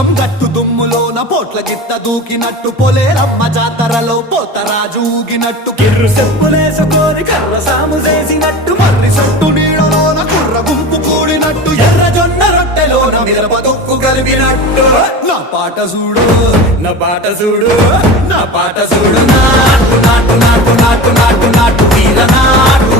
పుల్లం గట్టు దుమ్ములోన పోట్ల గిత్త దూకినట్టు పొలేరమ్మ జాతరలో పోతరాజు ఊగినట్టు కిర్రు చెప్పులేసుకొని కర్ర సాము చేసినట్టు మర్రి సొట్టు నీడలోన కుర్ర గుంపు కూడినట్టు ఎర్ర జొన్న రొట్టెలోన మిరప దొక్కు కలిపినట్టు నా పాట చూడు నా పాట చూడు నా పాట చూడు నాటు నాటు నాటు నాటు నాటు నాటు వీర నాటు